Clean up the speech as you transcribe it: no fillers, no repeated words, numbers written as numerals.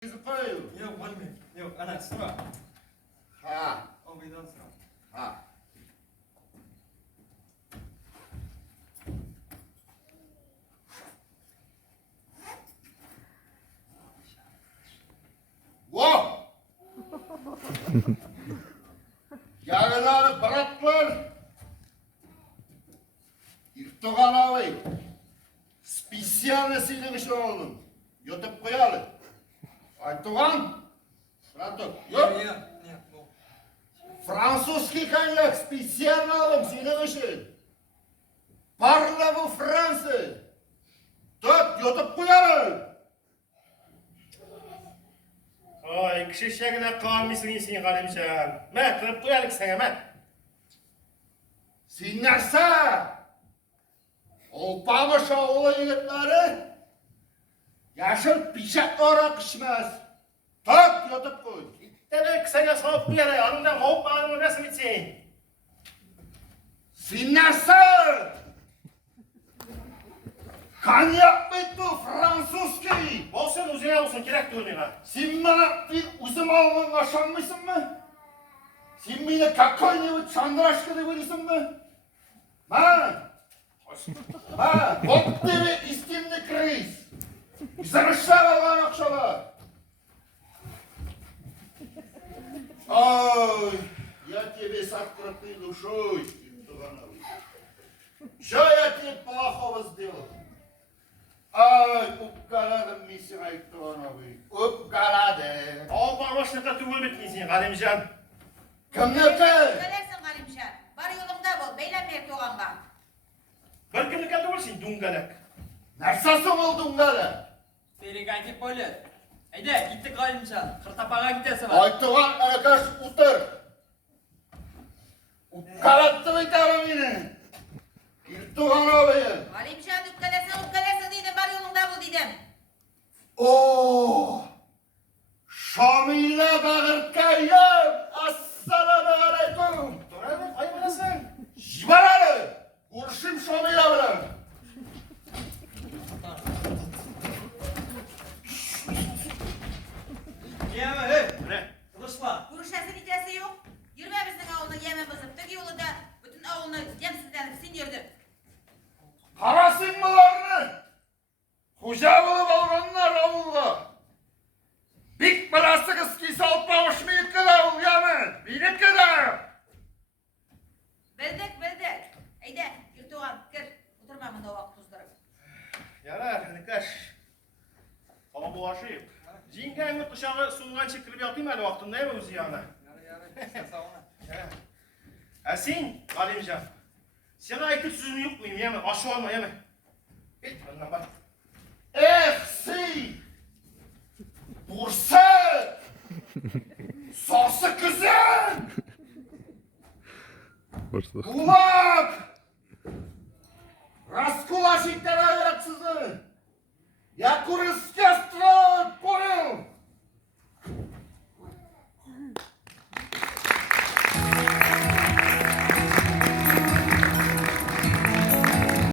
Koy. Yok olmuyor. Yok ana sıra. Ha. O meydan sıra. Ha. Wo! Yağlar bıraklar. Yırtıkan ağabey. Spesiyal silmiş oğlum. Yotup koyalım. Aytuğan. Bıraktık. Yok. Yok. Yok. Bu. Francuski konyak spesiyal alım silmişin. Parla bu Fransa. Tut yotup koyalım. Oy, kishi shagina qolmaysin sen qalimchan. Men qilib qo'yalik senga, men. Sen narsa? Olpamış oğlu yigitleri yaşıl pişak olarak kışmaz. Tut yotup koy. Demek senga solib qo'yalay, onundan hop ma'lum rasm etsin. Sen narsa? Konyak mı bu Fransuski? Bo'lsin, o'zingga bo'lsin, kerak bo'lmayman. Sen bana bir uzun alman aşanmışsın mı? Sen beni какой-нибудь çandraşkı da verirsin mi? Ha, вот тебе истинный крыс. Зарышала akşama. Ой, я тебе с открытой душой, Иванович. Что я тебе плохого сделал? Ay, uppkaladım misin Ivанович, uppkaladım. Olma shunaqa tug'ilib bitmaysan, qalimjon. Kimniki? Galersin Galimşan. Bar yolunda bol. Beylenmeye toğanға. Bir kunlikka tug'ilsin, do'ngalak. Narsaсын oldun gari? Beriga ketib qo'yli. Hayda, ketdik Qolimjon. Qirtapaga ketasiz. Aytıgan arkadaş otur. Uppkalattı bitirim beni. Yırtıgan abi. Galimşan üpkalesin dedim. Bar yolunda bol dedim. Oo! Şamil'e bağırkayım. Assalamu aleyküm. To'g'rimi? Qo'y bilasan. Jibaralı. Görüşüm Şamil'e bilen. Yema, hey. Mana. Urushma. Vuruşası nicesi yok. Yürüme bizden avluna yemen bozup. Tek yolunda bütün avluna yemsizlenip sindirdim. Parasın mı larını? Hoca bulup alganlar avulda. Bik belası kız ki salpamış mı yıkkıda uyanın? Bilip kadar. Bildik. Hayda yurtuğan kir. Oturmamın da vaqt tuzdurub. Yarar, nikash. Ama bu aşıyım. Jingangni qushog'i so'ngancha kirib yotding hali vaqtimdami o'zi yana? Sen, Qalimjon. Sen aytib so'zimni yo'q qo'yim, yema, oshib olma, yema. Bundan bak. Eksi. Bursa. Sosu kızın. Kulak. Раскулачить террористов! Я курильский строй!